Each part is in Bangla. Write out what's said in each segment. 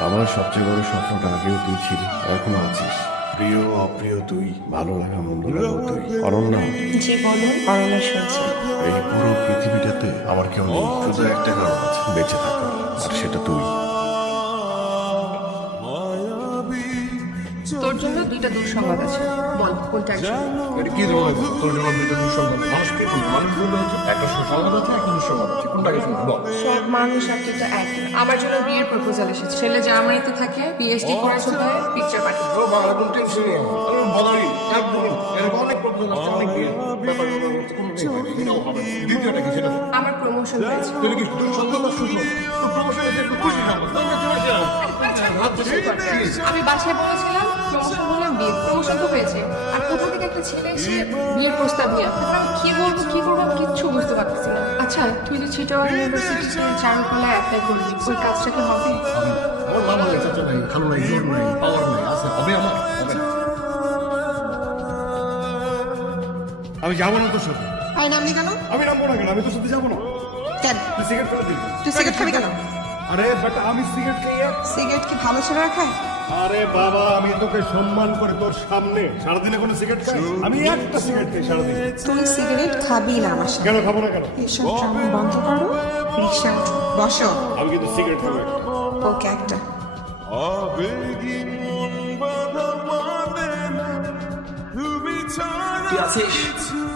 আমার সবচেয়ে বড় স্বপ্নটা আগেও তুই ছিলি এখনও আছিস। প্রিয় অপ্রিয় তুই। ভালো লাগা মন্দ লাগা তুই। অনন্যা জি বলুন। অরণ্য শুনছি। এই পুরো পৃথিবীটাতে আমার কেউ নেই। শুধু একটা কারণ আছে। বেঁচে থাকা আর সেটা তুই। তোর জন্য দুইটা দুঃসংবাদ আছে। বল কোনটা এটা কি তোর জন্য দুইটা দুঃসংবাদ। মানুষ হচ্ছে একটা সুসংবাদ আছে একটা দুঃসংবাদ আছে। কোনটাকে শুনব? বল। সব মানুষ আর কিন্তু এক আমার জন্য বিয়ের প্রপোজাল এসেছে। ছেলে জার্মানিতে থাকে পিএইচডি পিকচার পাঠিয়ে। ও বাবা কোন টেনশন নেই। আমি একদম এরকম অনেক প্রবলেম আছে। অনেক। দ্বিতীয়টা কি সেটা? আমার প্রমোশন হয়েছে। কি সুসংবাদ? প্রমোশন খুশি না আমি বাসায় বলেছিলাম হয়েছে। আর কোথা থেকে একটা ছেলে এসে বিয়ের প্রস্তাব নিয়ে। আমি কি বলব কি করব আমি কিচ্ছু বুঝতে পারতেছি না। আচ্ছা তুই যে ইউনিভার্সিটিতে চারুকলায় অ্যাপ্লাই করবি ওই কাজটা কি হবে? আমার মামা নাই চাচা নাই খালু নাই জোর নাই পাওয়ার নাই আছে হবে আমার হবে। আমি যাব না তোর সাথে। হয় নামনি কেন? আমি নামবো না কেন? আমি তোর সাথে যাব না। কেন? তুই সিগারেট করে দিবি তুই সিগারেট খাবি কেন? আরে বাট আমি সিগারেট খেয়ে সিগারেট কি ভালো ছেলেরা খায়? আরে বাবা আমি তোকে সম্মান করে তোর সামনে। সারাদিনে কোনো সিগারেট খাই? আমি একটা সিগারেট খাই সারাদিন। তুই সিগারেট খাবি না আমার সাথে। কেন খাব না কেন? এসব ড্রামা বন্ধ করো রিক্সা বসো। আমি কিন্তু সিগারেট খাব ওকে একটা। তুই আছিস?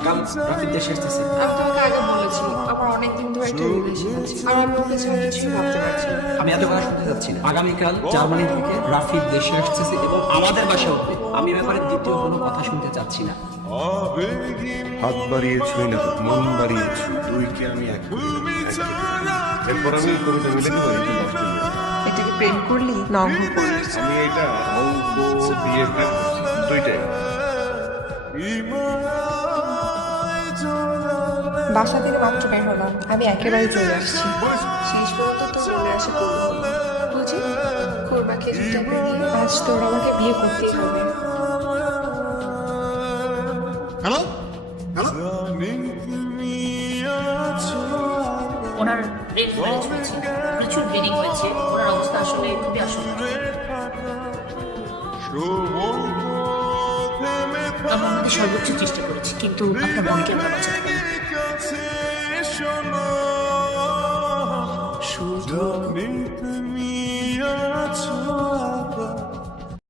কাল রাফির দেশে আসতেছে আমি তোমাকে আগে বলেছি। আমি না এত কথা শুনতে যাচ্ছি না। আগামীকাল জার্মানি থেকে রাফির দেশে আসতেছে এবং আমাদের বাসায় উঠবে। আমি ব্যাপারে দ্বিতীয় কোনো কথা শুনতে চাচ্ছি না। হাত বাড়িয়ে ছুঁই না মন বাড়িয়ে ছুঁই দুইকে আমি এক। এরপর আমি কবিতা মিলে। এটাকে প্রেম করলি করলি আমি এটা অঙ্ক দিয়ে দুইটাই। বাসা থেকে মাত্র বের হলাম। আমি একেবারে চলে আসছি। শেষ পর্যন্ত তোর মনে আসে বুঝি করবা খেজুরটাকে দিয়ে আজ তোর আমাকে বিয়ে করতেই হবে। হ্যালো হ্যালো ওনার ব্রেন হ্যামারেজ হয়েছে। প্রচুর ব্লিডিং হয়েছে। ওনার অবস্থা আসলে খুবই আশঙ্কা আমরা আমাদের সর্বোচ্চ চেষ্টা করেছি কিন্তু আপনার বোনকে আমরা বাঁচাতে কাছে শোনো শুধু তুমি আছো।